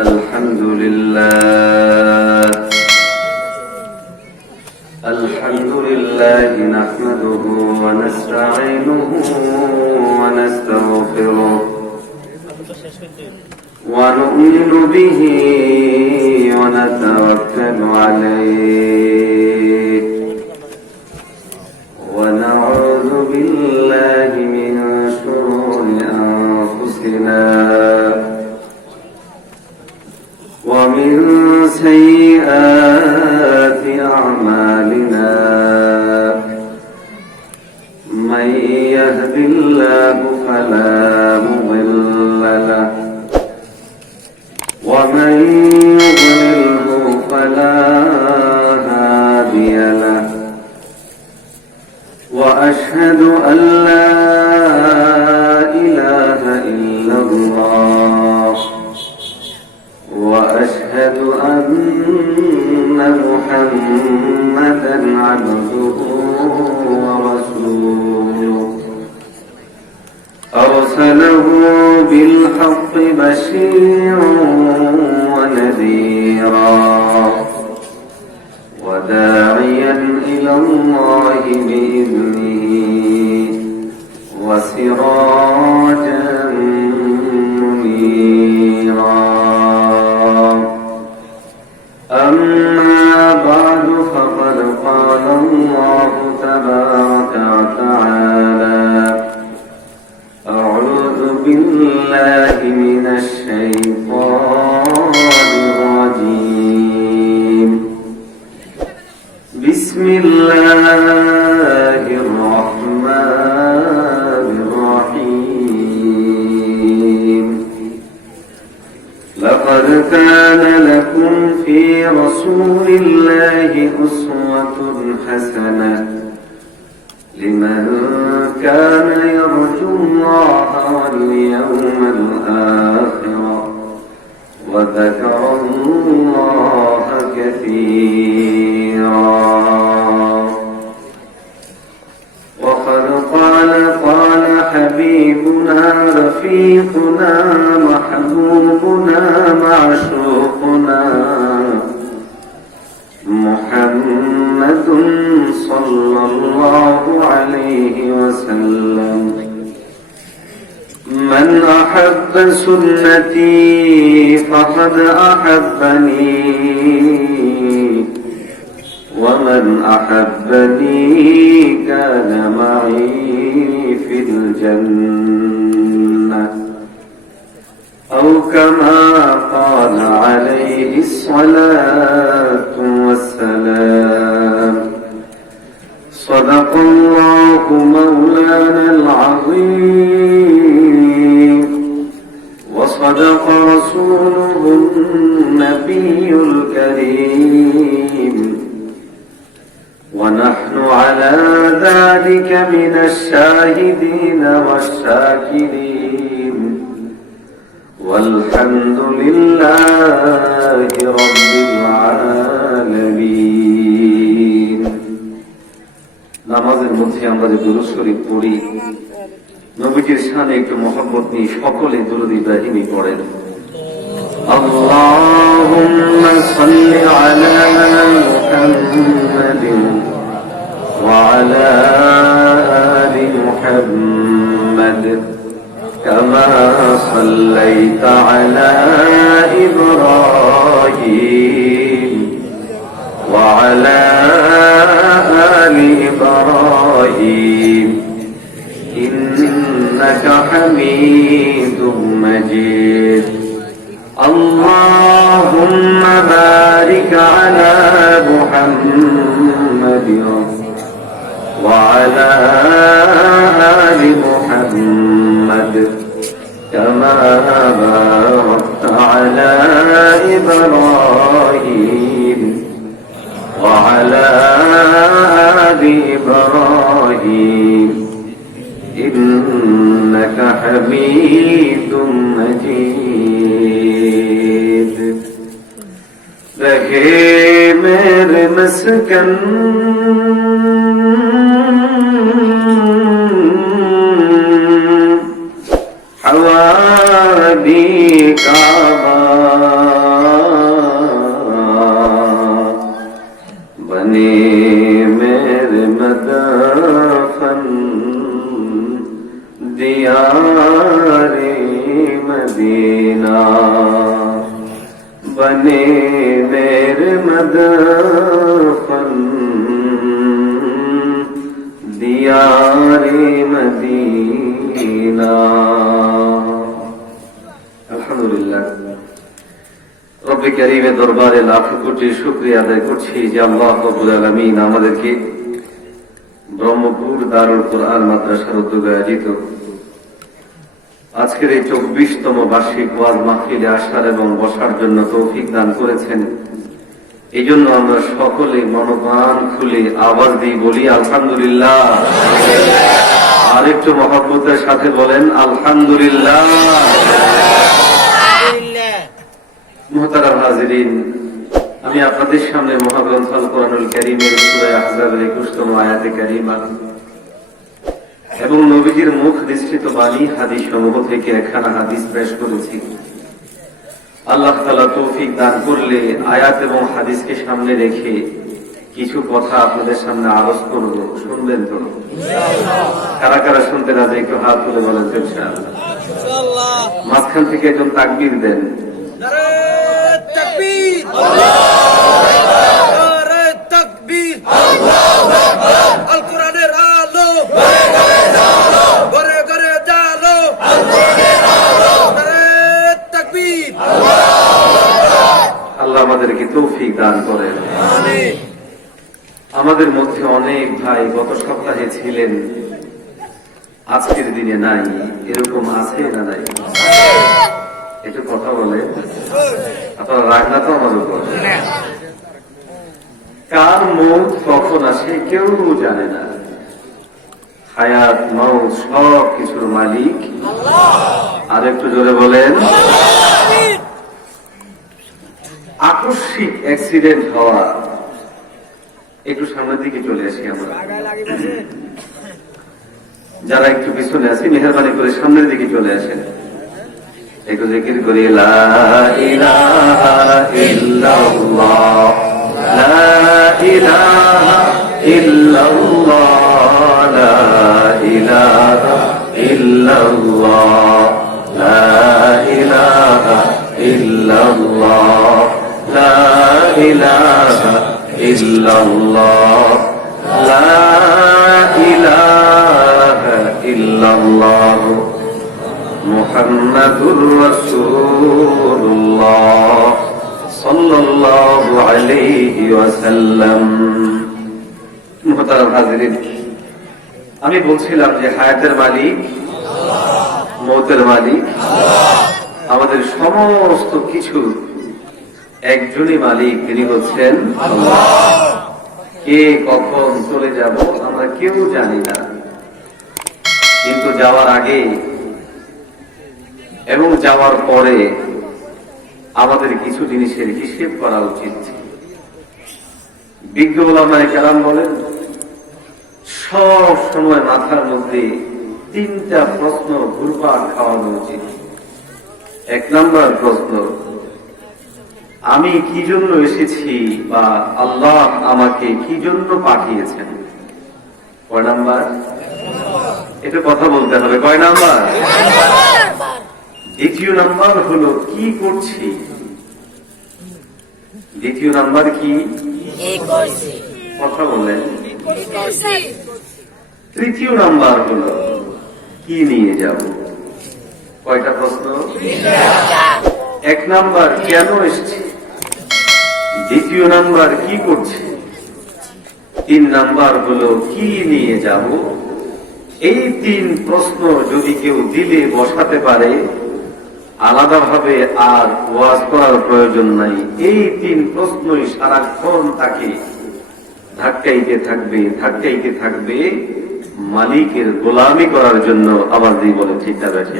الحمد لله نحمده ونستعينه ونستغفره ونؤمن به ونتوكل عليه ونعوذ بالله من شرور أنفسنا ومن سيئات أعمالنا من يهد الله فلا مضل له ومن يضلله فلا هادي له وأشهد أن لا إله إلا الله وأشهد أن محمدا عبده ورسوله أرسله بالحق بشيرا ونذيرا وداعيا إلى الله بإذنه وسراجا منيرا أما بعد فقد قال الله تبارك وتعالى أعوذ بالله من الشيطان الرجيم بسم الله الرحمن الرحيم لقد كان لكم في رسول الله أسوة حسنة لمن كان يرجو الله واليوم الآخر وذكر الله كثيرا وقد قال حبيبنا رفيقنا محبوبنا معشوقنا محمد صلى الله عليه وسلم من أحب سنتي فقد أحبني ومن أحبني كان معي في الجنة أو كما قال عليه الصلاة والسلام صدق الله مولانا العظيم وصدق رسوله النبي الكريم ونحن على ذلك من الشاهدين والشاكرين والحمد لله رب العالمين নামাজের মধ্যে আমরা যে দুরূদ শরীফ পড়ি নবীজির শানে একটু মহব্বত নিয়ে সকলে দুরূদ ইব্রাহিমি পড়েন আল্লাহুম্মা সাল্লি আলা মুহাম্মাদিন ওয়া আলা আলি মুহাম্মাদ কামা সাল্লাইতা আলা ইব্রাহিম ওয়া আলা আলি ইব্রাহিম ইন্নাকা হামিদুম মাজিদ اللهم بارك على محمد وعلى آل محمد كما باركت على إبراهيم وعلى آل إبراهيم إنك حميد مجيد رہے میرے مسکن حوادی کعبہ जाने मेरे मदफन दियारे मदीना। আলহামদুলিল্লাহ, রব্বে কারীমের দরবারে লাখ কোটি শুকরিয়া আদায় করছি যে আল্লাহ রাব্বুল আলামিন আমাদেরকে ব্রহ্মপুর দারুল কোরআন মাদ্রাসার উদ্যোগে আয়োজিত আজকের এই 24তম বার্ষিক ওয়াজ মাহফিলে আসার এবং বসার জন্য তৌফিক দান করেছেন। এই জন্য আমরা সকলে মনোপ্রাণ খুলে আওয়াজ দিয়ে বলি আলহামদুলিল্লাহ। আর একটু মহব্বতের সাথে বলেন আলহামদুলিল্লাহ। মুহতারাম হাজিরিন, আমি আপনাদের সামনে মহাগ্রন্থ আল কোরআনুল কারীমের সূরা আহজাবের 21তম আয়াতে কারীমা এবং নবীজির মুখ নিঃসৃত বাণী হাদিস সমূহ থেকে একখানা হাদিস পেশ করেছি। আল্লাহ তাআলা তৌফিক দান করলে আয়াত এবং হাদিসকে সামনে রেখে কিছু কথা আপনাদের সামনে আরজ করব, শুনবেন তো? কারা কারা শুনতে রাজি একটু হাত তুলে বলেন তো ইনশাআল্লাহ। মাঝখান থেকে একজন তাকবীর দেন। আল্লাহ আমাদেরকে তৌফিক দান করেন। আমাদের মধ্যে অনেক ভাই গত সপ্তাহে ছিলেন, আজকের দিনে নাই, এরকম আছে না নাই? একটু কথা বলে, আপনারা রাগ না তো আমার উপর? কার মৌত কখন আসে কেউ জানে না। হায়াত মৌত সব কিছুর মালিক আর একটু জোরে বলেন। আকস্মিক অ্যাক্সিডেন্ট হওয়া, একটু সামনের দিকে চলে আসি আমরা। যারা একটু পিছনে আছি মেহেরবানি করে সামনের দিকে চলে আসেন, একটু জিকির করি লা ইলাহা ইল্লাল্লাহ, লা ইলাহা ইল্লাল্লাহ, লা ইলাহা ইল্লাল্লাহ, লা ইলাহা ইল্লাল্লাহ, লা ইলাহা ইল্লাল্লাহ, লা ইলাহা ইল্লাল্লাহ মুহাম্মাদুর রাসূলুল্লাহ সাল্লাল্লাহু আলাইহি ওয়াসাল্লাম। মুহতারাম হাজিরিন, আমি বলছিলাম যে হায়াতের মালিক, মৌতের মালিক, আমাদের সমস্ত কিছু একজনই মালিক, তিনি হচ্ছেন আল্লাহ। কে কখন চলে যাব আমরা কেউ জানি না, কিন্তু যাওয়ার আগে এবং যাওয়ার পরে আমাদের কিছু জিনিসের হিসেব করা উচিত। বিজ্ঞ ওলামায়ে কেরাম বলেন সব সময় মাথার মধ্যে 3টা প্রশ্ন ঘুরপাক খাওয়ানো উচিত। 1 নম্বর প্রশ্ন, আমি কি জন্য এসেছি বা আল্লাহ আমাকে কি জন্য পাঠিয়েছেন? কয় নাম্বার? এটা কথা বলতে হবে, কয় নাম্বার? 2 নাম্বার হলো কি করছি। 2 নাম্বার কি? কথা বলেন। 3 নাম্বার হলো কি নিয়ে যাব। কয়টা প্রশ্ন? 1 নাম্বার কেন এসেছি, 2 নাম্বার কি করছি, 3 নাম্বার হলো কি নিয়ে যাব। এই 3 প্রশ্ন যদি কেউ দিলে বসাতে পারে, আলাদাভাবে আর ওয়াজ করার প্রয়োজন নাই। এই 3 প্রশ্নই সারাক্ষণ তাকে ধাক্কাইতে থাকবে, ধাক্কাইতে থাকবে মালিকের গোলামি করার জন্য। আবার দিয়ে বলে ঠিক আছে।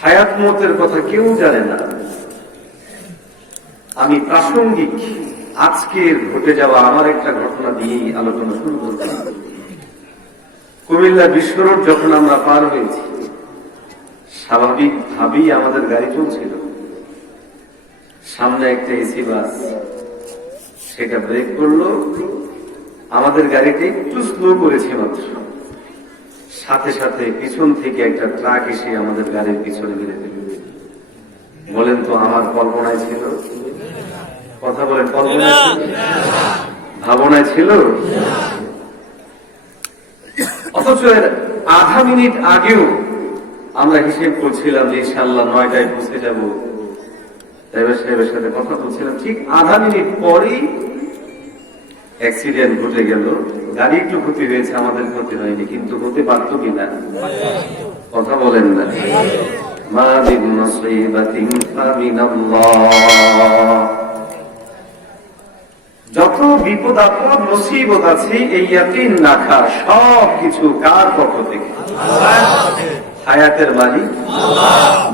হায়াত মতের কথা কেউ জানে না। আমি প্রাসঙ্গিক আজকের ঘটে যাওয়া আমার একটা ঘটনা দিয়েই আলোচনা শুরু করব। কুমিল্লা বিশ্ব রোড যখন আমরা পার হয়েছি, স্বাভাবিকভাবেই আমাদের গাড়ি চলছিল। সামনে একটা এসি বাস, সেটা ব্রেক করলো, আমাদের গাড়িটা একটু স্লো করেছে মাত্র, সাথে সাথে পিছন থেকে একটা ট্রাক এসে আমাদের গাড়ির পিছনে মেরে দিল। বলেন তো আমার আমার কল্পনায় ছিল? কথা বলেন, কল্পনায় ছিল? ভাবনায় ছিল? অথচ এর আধা মিনিট আগেও আমরা হিসেব করছিলাম যে ইনশাআল্লাহ 9টায় পৌঁছে যাবো, ড্রাইভার সাহেবের সাথে কথা বলছিলাম। ঠিক আধা মিনিট পরেই অ্যাক্সিডেন্ট ঘটে গেল। গাড়ি একটু ক্ষতি হয়েছে, আমাদের ক্ষতি হয়নি, কিন্তু হতে পারতো কিনা? কথা বলেন না। মা মিন মুসিবাতিন ফামিনাল্লাহ। যত বিপদ আপদ মুসিবত আছে এই ইয়াকিন রাখা সব কিছু কার পক্ষ থেকে? হায়াতের মালিক,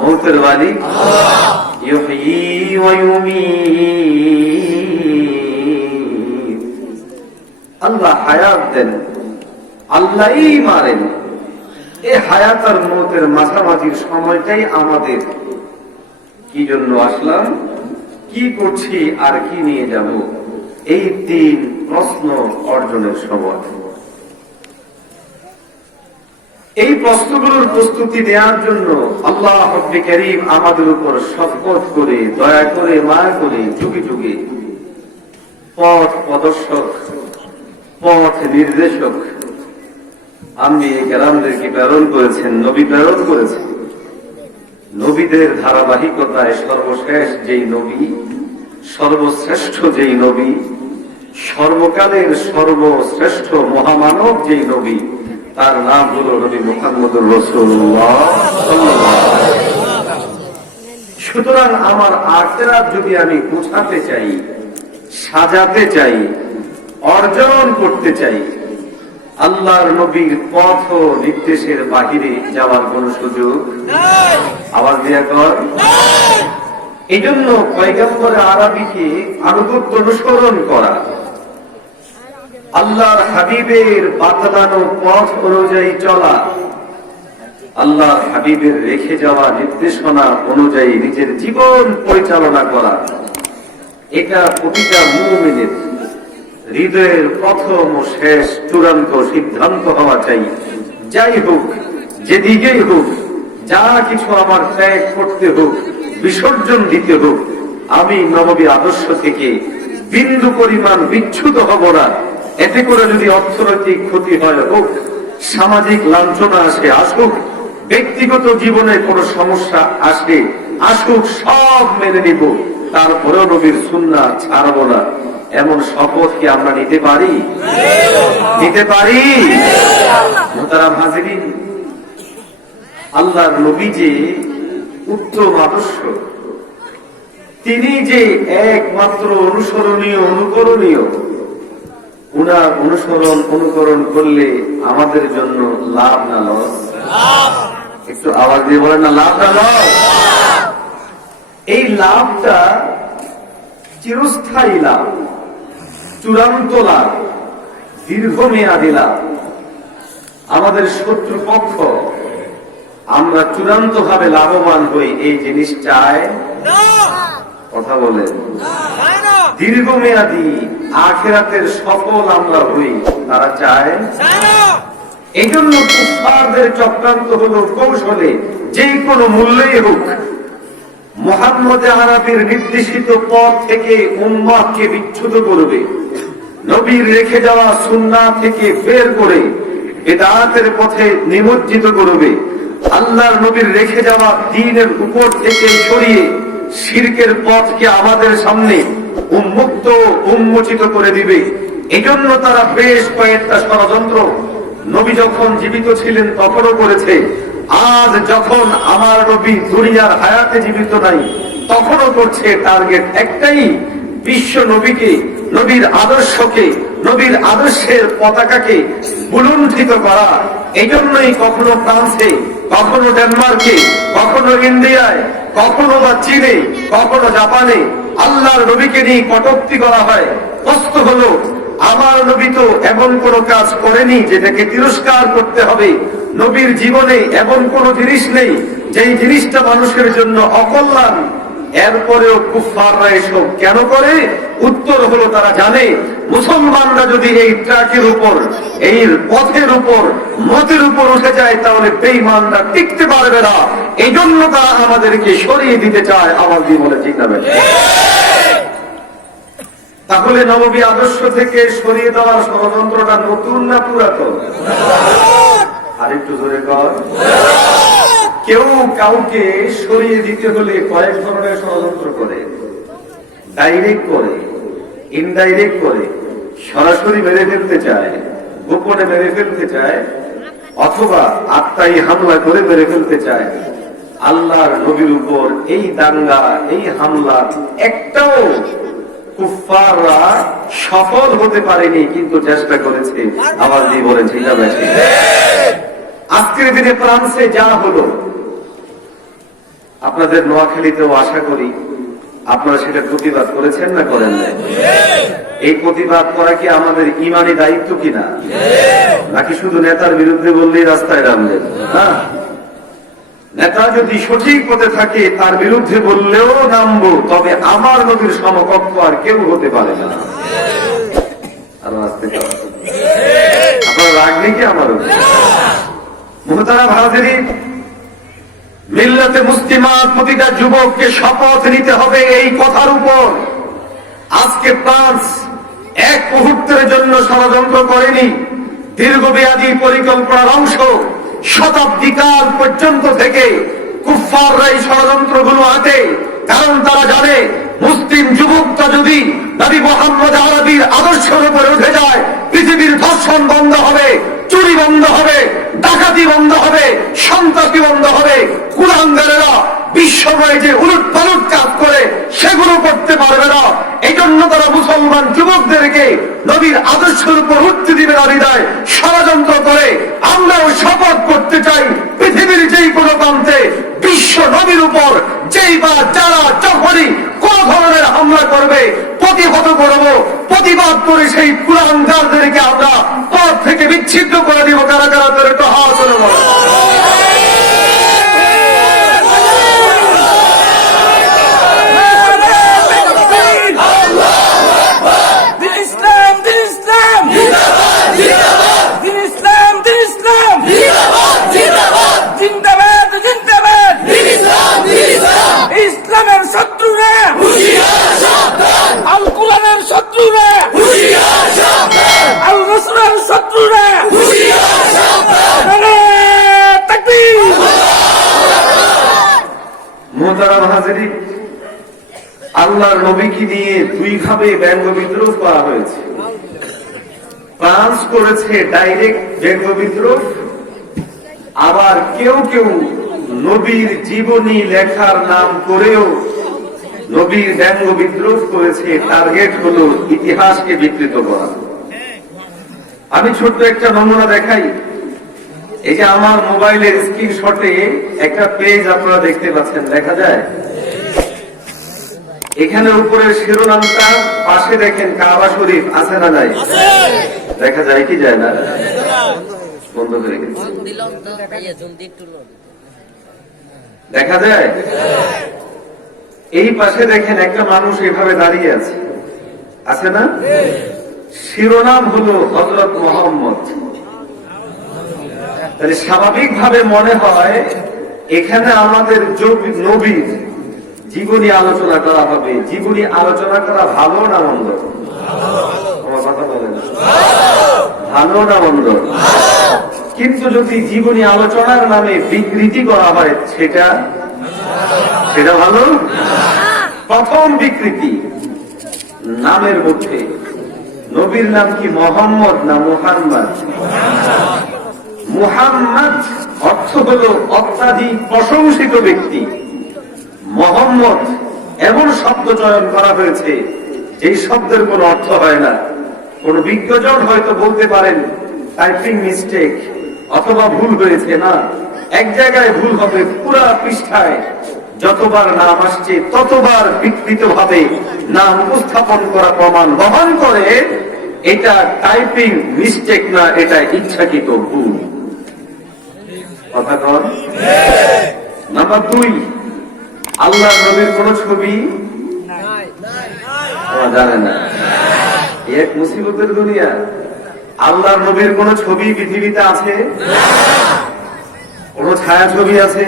মৌতের মালিক, ইউহয়ী ওয়া ইউমীত। আল্লাহ হায়াত দেন, আল্লাহই মারেন। এই হায়াত আর মৌতের মাঝামাঝির সময়টাই আমাদের কি জন্য আসলাম, কি করছি আর কি নিয়ে যাব, এই 3 প্রশ্ন অর্জনের সময়। এই প্রশ্নগুলোর প্রস্তুতি নেওয়ার জন্য আল্লাহ রব্বুল কারীম আমাদের উপর শফকত করে, দয়া করে, মায়া করে যুগে যুগে পথ প্রদর্শক, পথ নির্দেশক আম্বিয়া কেরামদেরকে প্রেরণ করেছেন, নবী প্রেরণ করেছেন। নবীদের ধারাবাহিকতায় সর্বশেষ যেই নবী, সর্বশ্রেষ্ঠ যেই নবী, সর্বকালের সর্বশ্রেষ্ঠ মহামানব যেই নবী, তার নাম হলো নবী মুহাম্মদুর রাসূলুল্লাহ সাল্লাল্লাহু আলাইহি ওয়াসাল্লাম। সুতরাং আমার আখিরাত যদি আমি গোছাতে চাই, সাজাতে চাই, অর্জন করতে চাই, আল্লাহর নবীর পথ ও নির্দেশের বাহিরে যাওয়ার কোন সুযোগ নাই। আওয়াজ দিয়া কর। এই জন্য পয়গম্বরে আরবীকে আনুগত্য অনুসরণ করা, আল্লাহর হাবিবের বাতলানো পথ অনুযায়ী চলা, আল্লাহর হাবিবের রেখে যাওয়া নির্দেশনা অনুযায়ী নিজের জীবন পরিচালনা করা, এটা প্রতিটা মুমিনের হৃদয়ের প্রথম ও শেষ চূড়ান্ত সিদ্ধান্ত হওয়া চাই। যাই হোক, যেদিকেই হোক, যা কিছু আমার ত্যাগ করতে হোক, বিসর্জন দিতে হোক, আমি নবী আদর্শ থেকে বিন্দু পরিমাণ বিচ্যুত হব না। এতে করে যদি অর্থনৈতিক ক্ষতি হয় হোক, সামাজিক লাঞ্ছনা আসে আসুক, ব্যক্তিগত জীবনে কোনো সমস্যা আসে আসুক, সব মেনে নিব, তারপরেও নবীর সুন্নাহ ছাড়বো না। এমন শপথ কি আমরা নিতে পারি? নিতে পারি? মুহতারাম হাজিরিন, আল্লাহর নবী যে উত্তম আদর্শ, তিনি যে একমাত্র অনুসরণীয়, অনুকরণীয়, উনার অনুসরণ অনুকরণ করলে আমাদের জন্য লাভ না লস? একটু আওয়াজ দিয়ে বলেন না, লাভ না লস? এই লাভটা চিরস্থায়ী লাভ, চূড়ান্ত লাভ, দীর্ঘমেয়াদী লাভ। আমাদের শত্রুপক্ষ আমরা চূড়ান্ত ভাবে লাভবান হই এই জিনিস চায় না। কথা বলেন। দীর্ঘমেয়াদী আখিরাতের সফল আমরা হই, তারা চায় না। এই জন্য কুফফারদের চক্রান্ত হলো কৌশলে যে কোনো মূল্যেই হোক মুহাম্মদ আরবীর নির্দেশিত পথ থেকে উম্মাহকে বিচ্যুত করবে, নবীর রেখে যাওয়া সুন্নাহ থেকে বের করে বিদআতের পথে নিমজ্জিত করবে, আল্লাহর নবীর রেখে যাওয়া দ্বীনের উপর থেকে সরিয়ে শিরকের পথকে আমাদের সামনে উন্মুক্ত উন্মোচিত করে দিবে। এজন্য তারা বেশ কয়েকটা ষড়যন্ত্র নবী যখন জীবিত ছিলেন তখনও করেছে, আজ যখন আমার নবী দুনিয়ার হায়াতে জীবিত নাই তখনও করছে। টার্গেট একটাই, বিশ্ব নবীকে, নবীর আদর্শকে, নবীর আদর্শের পতাকাকে বুলুণ্ঠিত করা। এই জন্যই কখনো ফ্রান্সে, কখনো ডেনমার্কে, কখনো ইন্ডিয়ায়, কখনো বা চীনে, কখনো জাপানে আল্লাহর নবীকে নিয়ে কটূক্তি করা হয়। প্রশ্ন হলো, আমার নবী তো এমন কোন কাজ করেনি যেটাকে তিরস্কার করতে হবে। নবীর জীবনে এমন কোন জিনিস নেই যেই জিনিসটা মানুষের জন্য অকল্যাণ। এরপরেও কুফফাররা এসব কেন করে? উত্তর হলো তারা জানে মুসলমানরা যদি এই ট্রাকের উপর, এই পথের উপর, মতের উপর উঠে যায় তাহলে বেঈমানরা টিকতে পারবে না। এই জন্য তারা আমাদেরকে সরিয়ে দিতে চায়। আওয়াজ দিয়ে বলে ঠিক না? তাহলে নববী আদর্শ থেকে সরিয়ে দেওয়ার ষড়যন্ত্রটা নতুন না পুরাতন? আরেকটু জোরে কর। কেউ কাউকে সরিয়ে দিতে হলে কয়েক ধরনের ষড়যন্ত্র করে। ডাইরেক্ট করে, ইনডাইরেক্ট করে, সরাসরি মেরে ফেলতে চায়, গোপনে মেরে ফেলতে চায়, অথবা আত্মাই হামলা করে মেরে ফেলতে চায়। আল্লাহর নবীর উপর এই দাঙ্গা, এই হামলা একটাও কুফফাররা সফল হতে পারেনি, কিন্তু চেষ্টা করেছে। আবার দিয়ে বলেন ঠিক না? আজকের দিনে ফ্রান্সে যা হলো, আপনাদের নোয়াখালীতেও আশা করি আপনারা সেটা প্রতিবাদ করেছেন না করেন না? এই প্রতিবাদ করা কি আমাদের ইমানি দায়িত্ব কিনা? নাকি শুধু নেতার বিরুদ্ধে বললেই রাস্তায় নামলেন? হ্যাঁ, নেতা যদি সঠিক পথে থাকে তার বিরুদ্ধে বললেও নামবো, তবে আমার নবীর সমকক্ষ আর কেউ হতে পারে না। আরো আসতে আপনার রাগ নেই কি আমার? মুহতারা ভারতেরই মিল্লাতে মুসলিমার প্রতিটা যুবককে শপথ নিতে হবে এই কথার উপর। আজকে ফ্রান্স এক মুহূর্তের জন্য ষড়যন্ত্র করেনি, দীর্ঘমেয়াদী পরিকল্পনার অংশ। শতাব্দীকাল পর্যন্ত থেকে কুফফাররা এই ষড়যন্ত্রগুলো আঁটে, কারণ তারা জানে মুসলিম যুবকটা যদি নবী মুহাম্মদ আরবীর আদর্শের উপরে উঠে যায়, পৃথিবীর ধর্ষণ বন্ধ হবে, চুরি বন্ধ হবে, ডাকাতি বন্ধ হবে, সন্ত্রাসী বন্ধ হবে। কুলাঙ্গারেরা বিশ্বময় যে উলট পালট কাজ করে সেগুলো করতে পারবে না। এই জন্য তারা মুসলমান যুবকদেরকে নবীর আদর্শের উপর উঠতে দিবে না বিদায় ষড়যন্ত্র করে। আমরাও শপথ করতে চাই, পৃথিবীর যেই কোনো প্রান্তে বিশ্ব নবীর উপর যেই বা যারা যখনই কোন ধরনের হামলা করবে প্রতিহত করব, প্রতিবাদ করে সেই কুলাঙ্গারদেরকে আমরা পথ থেকে বিচ্ছিন্ন করে দিব। কারা কারা করে তো হাত তুলে বলো। ইসলামের শত্রুরা আল কোরআনের শত্রুরা, আল রাসূলের শত্রুরা, তাকবীর। মুহতারাম হাজিরিন, আল্লাহর নবীকে নিয়ে দুই ভাবে ব্যঙ্গ বিদ্রোহ করা হয়েছে। ফ্রান্স করেছে ডাইরেক্ট ব্যঙ্গ বিদ্রোহ, আবার কেউ কেউ নবীর জীবনী লেখার নাম করেও নবীর ব্যঙ্গ বিদ্রোহ করেছে। টার্গেট হলো ইতিহাসকে বিকৃত করা। আমি ছোট্ট একটা নমুনা দেখাই। এই যে আমার মোবাইলের স্ক্রিনশটে একটা পেজ আপনারা দেখতে পাচ্ছেন, দেখা যায় এখানে উপরের শিরোনামটা, পাশে দেখেন কাবা শরীফ আছে না নাই? দেখা যায় কি যায় না? বন্ধ করে গেছে, দেখা যায়। এই পাশে দেখেন একটা মানুষ এভাবে দাঁড়িয়ে আছে, আছে না? শিরোনাম হলো হযরত মুহাম্মদ। তাহলে স্বাভাবিক ভাবে মনে হয় এখানে আমাদের নবীর জীবনী আলোচনা করা হবে। জীবনী আলোচনা করা ভালো না মন্দ? আমার কথা বলেন, ভালো না মন্দ? কিন্তু যদি জীবনী আলোচনার নামে বিকৃতি করা হয় সেটা ভালো? প্রথম বিকৃতি নামের মধ্যে। নবীর নাম কি মোহাম্মদ না মুহাম্মদ? মুহাম্মদ অর্থ হলো অত্যাধিক প্রশংসিত ব্যক্তি। মোহাম্মদ এমন শব্দ চয়ন করা হয়েছে যেই শব্দের কোনো অর্থ হয় না। কোন বিজ্ঞজন হয়তো বলতে পারেন টাইপিং মিস্টেক অথবা ভুল হয়েছে, না, এক জায়গায় ভুল হবে, পুরা পৃষ্ঠায় যতবার নাম আসছে ততবার বিকৃত ভাবে নাম উপস্থাপন করা প্রমাণ বহন করে। এটা টাইপিং মিস্টেক না, এটা ইচ্ছাকৃত ভুল। কথা কন। নাম্বার 2, আল্লাহ নবীর কোন ছবি ওরা জানে না। এক মুসিবতের দুনিয়া। আল্লাহর নবীর কোন ছবি পৃথিবীতে আছে? কোন ছায়া ছবি আছে?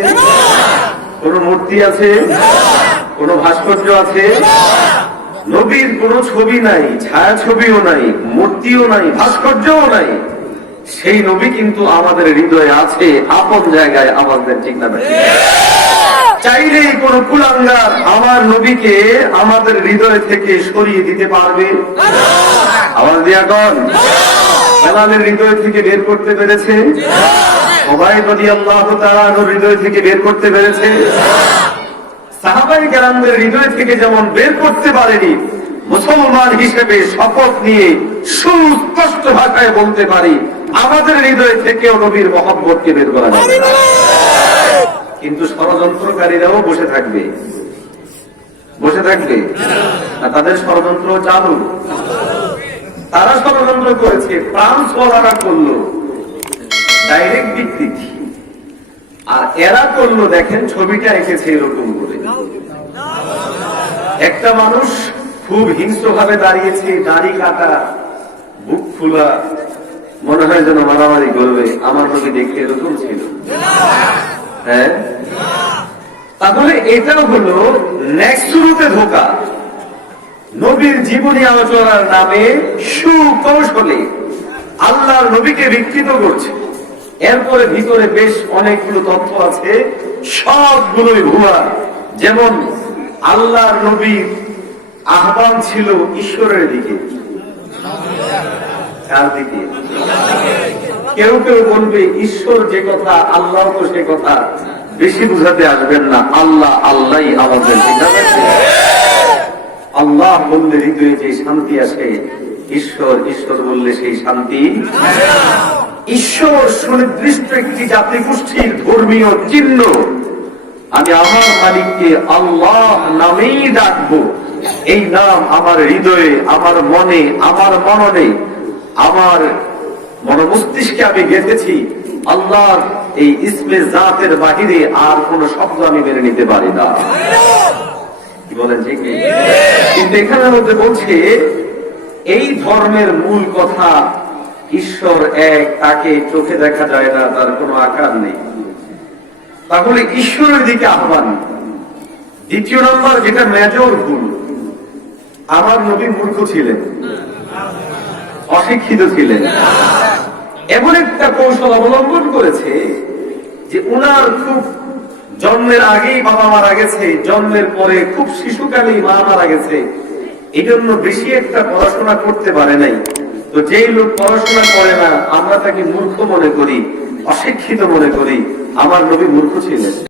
কোন মূর্তি আছে? কোন ভাস্কর্য আছে? নবীর কোন ছবি নাই, ছায়া ছবিও নাই, মূর্তিও নাই, ভাস্কর্যও নাই। সেই নবী কিন্তু আমাদের হৃদয়ে আছে, আপন জায়গায় আমাদের, ঠিক না? চাইলেই কোন কুলাঙ্গার আমার নবীকে আমাদের হৃদয় থেকে সরিয়ে দিতে পারবে? আওয়াজ দিয়া কন। বেলালের হৃদয় থেকে বের করতে পেরেছে? উবাইদ রাদিয়াল্লাহু তাআলা আনহুর হৃদয় থেকে বের করতে পেরেছে? সাহাবায়ে কেরামদের হৃদয় থেকে যেমন বের করতে পারেনি, মুসলমান হিসেবে শপথ নিয়ে সুস্পষ্ট ভাষায় বলতে পারি, আমাদের হৃদয় থেকেও নবীর মহব্বতকে বের করা যাবে না। কিন্তু ষড়যন্ত্রকারীরাও বসে থাকবে, বসে থাকবে না, তাদের ষড়যন্ত্র চালু। তারা ষড়যন্ত্র করেছে, প্রাণ সোয়ারা করলো ডাইরেক্ট বিকৃতি, আর এরা করলো দেখেন ছবিটা এঁকেছে এরকম করে। একটা মানুষ খুব হিংস্র ভাবে দাঁড়িয়েছে, দাড়ি কাটা, বুক খোলা, মনে হয় যেন মারামারি করবে। আমার নবী দেখে এরকম ছিল? হ্যাঁ। তাহলে এটাও হলো নেক্সট শুরুতে ধোকা। নবীর জীবনী আলোচনার নামে সুকৌশলে আল্লাহর নবীকে বিকৃত করছে। এরপরে ভিতরে বেশ অনেকগুলো তথ্য আছে, সবগুলোই ভুয়া। যেমন আল্লাহর নবীর আহ্বান ছিল ঈশ্বরের দিকে। কার দিকে? কেউ কেউ বলবে ঈশ্বর যে কথা, আল্লাহ তো সে কথা। বেশি বুঝাতে আসবেন না, আল্লাহ আল্লাহই আমাদের। আল্লাহ বললে হৃদয়ে যে শান্তি আসে, ঈশ্বর ঈশ্বর বললে সেই শান্তি। ঈশ্বর সুনির্দিষ্ট একটি জাতিগোষ্ঠীর ধর্মীয় চিহ্ন। আমি আমার মালিককে আল্লাহ নামেই ডাকবো। এই নাম আমার হৃদয়ে, আমার মনে, আমার মননে, আমার মনোমস্তিষ্কে আমি গেঁথেছি। আল্লাহর এই ইসমে জাতের বাহিরে আর কোন শব্দ আমি মেনে নিতে পারি না। কি বলেন? ঠিক। কিন্তু এখানের মধ্যে বলছে এই ধর্মের মূল কথা, ঈশ্বর এক, তাকে চোখে দেখা যায় না, তার কোনো আকার নেই। তাহলে ঈশ্বরের দিকে আহ্বান। দ্বিতীয় নম্বর যেটা মেজর ভুল, আমার নবী মূর্খ ছিলেন, অশিক্ষিত ছিলেন। এমন একটা কৌশল অবলম্বন করেছে যে উনার খুব জন্মের আগেই বাবা মারা গেছে, জন্মের পরে খুব শিশুকালেই মা মারা গেছে, এই জন্য বেশি একটা পড়াশোনা করতে পারে নাই। তো যেই লোক পড়াশোনা করে না, আমরা তাকে মূর্খ মনে করি, অশিক্ষিত মনে করি। আমার নবী মূর্খ ছিলেন।